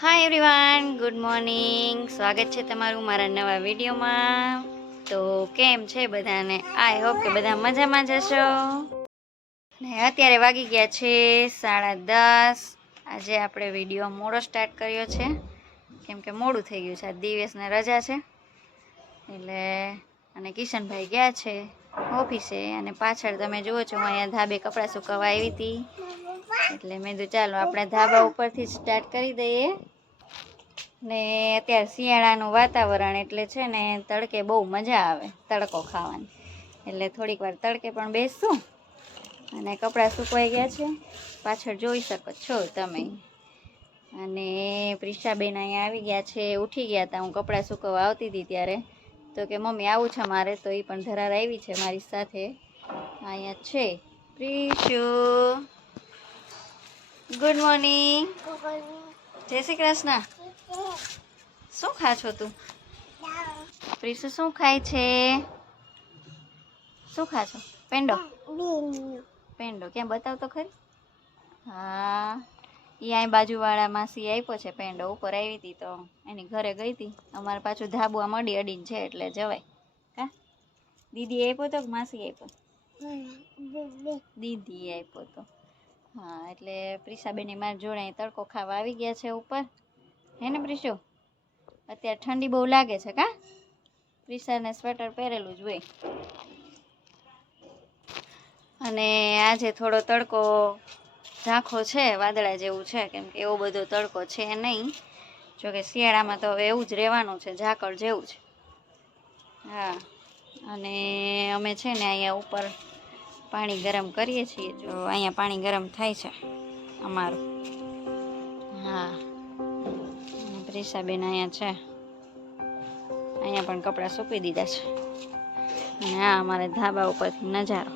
Hi everyone, good morning. સ્વાગત છે તમારું મારા નવા વિડીયોમાં. તો કેમ છે બધાને? આઈ હોપ કે બધા મજામાં જ હશો. ને અત્યારે વાગી ગયા છે 10:30. આજે આપણે વિડીયો મોડો સ્ટાર્ટ કર્યો છે કેમ કે મોડું થઈ ગયું છે. આજ દિવસને રજા છે એટલે અને કિશનભાઈ ગયા છે ઓફિસે. અને પાછળ તમે જુઓ છો, હું અહીંયા ધાબે કપડાં સુકવવા આવી હતી એટલે મેં કીધું ચાલો આપણે ધાબા ઉપરથી સ્ટાર્ટ કરી દઈએ. ને અત્યારે શિયાળાનું વાતાવરણ એટલે છે ને તડકે બહુ મજા આવે તડકો ખાવાની, એટલે થોડીક વાર તડકે પણ બેસશું. અને કપડાં સુકવાઈ ગયા છે, પાછળ જોઈ શકો છો તમે. અને પ્રિશાબેન અહીંયા આવી ગયા છે, ઉઠી ગયા હતા. હું કપડાં સુકવવા આવતી હતી ત્યારે તો કે મમ્મી આવું છે મારે, તો એ પણ ધરાર આવી છે મારી સાથે. અહીંયા છે પ્રિશુ. Good morning. જય શ્રી કૃષ્ણ. શું ખા છો તું? પ્રિશુ શું ખાય છે? શું ખા છો? પેંડો. પેંડો ક્યાં બતાવ તો ખરી. હા, એ અહીં બાજુવાળા માસી આપ્યો છે પેંડો. ઉપર આવી હતી તો એની ઘરે ગઈ હતી. અમારે પાછું ધાબુ આમ અડીને છે એટલે જવાય. કા દીદી આપ્યો તો કે માસી આપ્યો? દીદી આપ્યો તો. હા, એટલે પ્રિશાબેન મારી જોડે તડકો ખાવા આવી ગયા છે ઉપર. હે ને પ્રિશુ? અત્યારે ઠંડી બહુ લાગે છે કા? પ્રિશાને સ્વેટર પહેરેલું જ હોય. અને આજે થોડો તડકો ઝાંખો છે, વાદળા જેવું છે, કેમ કે એવો બધો તડકો છે નહીં. જોકે શિયાળામાં તો હવે એવું જ રહેવાનું છે, ઝાકળ જેવું છે. હા, અને અમે છે ને અહીંયા ઉપર પાણી ગરમ કરીએ છીએ. જો અહીંયા પાણી ગરમ થાય છે અમારું. હા, પ્રિશાબેન અહીંયા છે. અહીંયા પણ કપડાં સૂકવી દીધા છે. અને આ અમારે ધાબા ઉપરથી નજારો.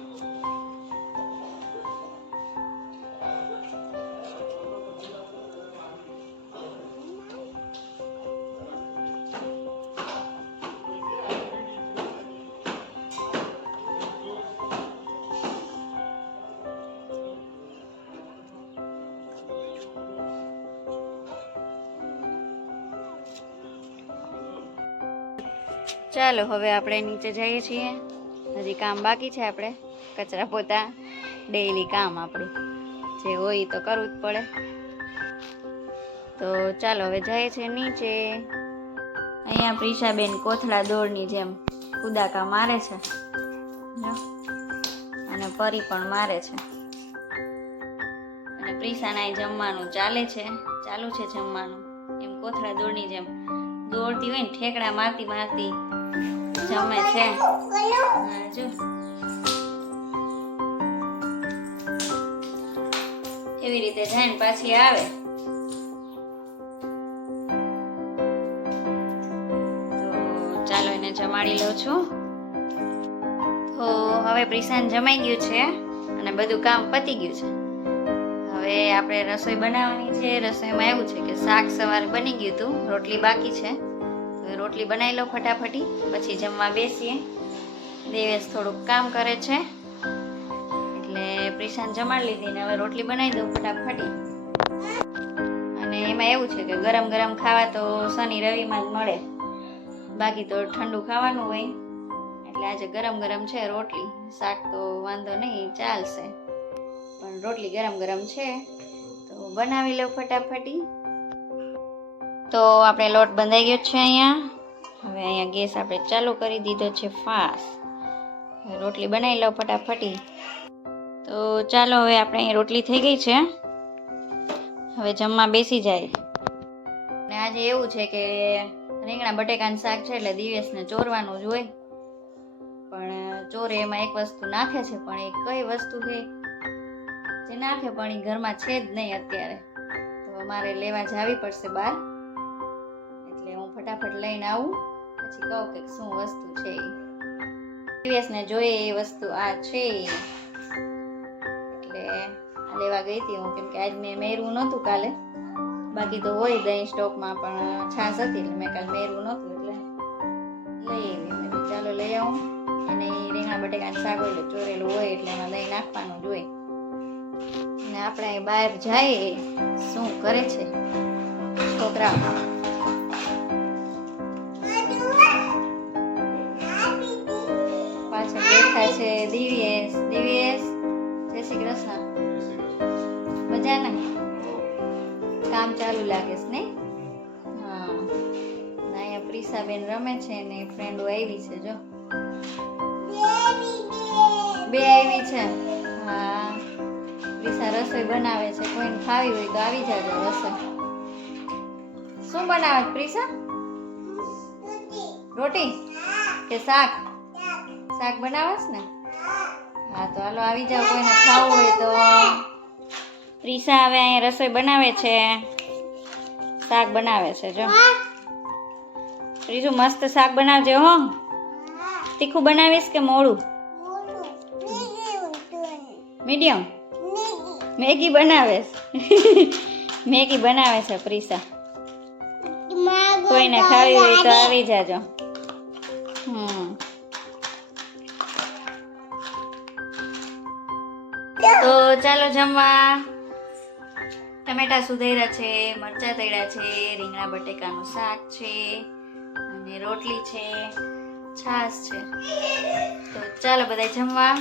ચાલો હવે આપણે નીચે જઈએ છીએ. હજી કામ બાકી છે. આપણે કચરા પોતા ડેઈલી કામ આપણું જે હોય તો કરવું જ પડે. તો ચાલો હવે જઈએ છીએ નીચે. અહીંયા પ્રિશાબેન કોથળા દોડની જેમ કુદાકા મારે છે અને પરી પણ મારે છે. અને પ્રિશાના જમવાનું ચાલુ છે જમવાનું. એમ કોથળા દોડની જેમ દોડતી હોય ને ઠેકડા મારતી મારતી જમે છે. જો એવી રીતે જાય ને પાછી આવે. તો ચાલો એને જમાડી લઉં છું. તો હવે પ્રિશાન જમાઈ ગયું છે અને બધું કામ પતી ગયું છે. હવે આપણે રસોઈ બનાવવાની છે. રસોઈમાં એવું છે કે શાક સવારે બની ગયું હતું, રોટલી બાકી છે. રોટલી બનાવી લો ફટાફટી, પછી જમવા બેસીએ. દેવેશ થોડુંક કામ કરે છે એટલે પ્રિશાન જમાડી લીધી ને હવે રોટલી બનાવી દઉં ફટાફટી. અને એમાં એવું છે કે ગરમ ગરમ ખાવા તો શનિ રવિમાં જ મળે, બાકી તો ઠંડુ ખાવાનું હોય. એટલે આજે ગરમ ગરમ છે રોટલી. શાક તો વાંધો નહીં, ચાલશે, પણ રોટલી ગરમ ગરમ છે તો બનાવી લઉં ફટાફટી. તો આપણે લોટ બંધાઈ ગયો છે અહીંયા. હવે અહીંયા ગેસ આપણે ચાલુ કરી દીધો છે ફાસ્ટ. રોટલી બનાવી લઉં ફટાફટી. તો ચાલો હવે આપણે અહીં રોટલી થઈ ગઈ છે, હવે જમવા બેસી જાય. અને આજે એવું છે કે રીંગણા બટેકાનું શાક છે એટલે દિવસને ચોરવાનું જ હોય. પણ ચોરે એમાં એક વસ્તુ નાખે છે, પણ એ કઈ વસ્તુ છે જે નાખે પણ એ ઘરમાં છે જ નહીં અત્યારે. તો અમારે લેવા જવી પડશે બહાર. એટલે હું ફટાફટ લઈને આવું, પછી કહું કે શું વસ્તુ છે. દિવસને જોઈએ એ વસ્તુ આ છે એટલે આ લેવા ગઈ હતી હું, કેમ કે આજ મેં મેરવું નહોતું કાલે. બાકી તો હોય દહીં સ્ટોકમાં, પણ છાશ હતી એટલે મેં કાલે મેરવું નહોતું એટલે લઈ આવી. મેં ચાલો લઈ આવું. અને રીંગણા બટેકાનું શાક હોય ચોરેલું હોય એટલે એમાં દહીં નાખવાનું જ હોય. અને આપણે બહાર જઈએ શું કરે છે છોકરા ધરાવો. પાછળ બેઠા છે દિવ્યેશ. દિવ્યેશ, જય શ્રી કૃષ્ણ. મજા ને? કામ ચાલુ લાગે છે ને? હા. અહીંયા પ્રિસાબેન રમે છે ને ફ્રેન્ડો આવી છે જો. બે આવી છે. હા. પ્રિસા રસોઈ બનાવે છે. કોઈને ખાવી હોય તો આવી જાજો રસોઈ. શું બનાવે પ્રિસા? રોટી કે શાક? શાક બનાવસ ને? હા તો હાલો આવી જાઓ કોઈને ખાવું હોય તો. પ્રિસા હવે અહીંયા રસોઈ બનાવે છે. શાક બનાવે છે જો. પ્રિસુ મસ્ત શાક બનાવજે હો. તીખું બનાવીશ કે મોળું? મીડિયમ. મેગી બનાવે મેગી બનાવે છે પ્રિસા. કોઈને ખાવી હોય તો આવી જાજો. તો ચાલો જમવા. ટમેટા સુધાર્યા છે, મરચા તળ્યા છે, રીંગણા બટેકાનું શાક છે અને રોટલી છે, છાશ છે. તો ચાલો બધા જમવા.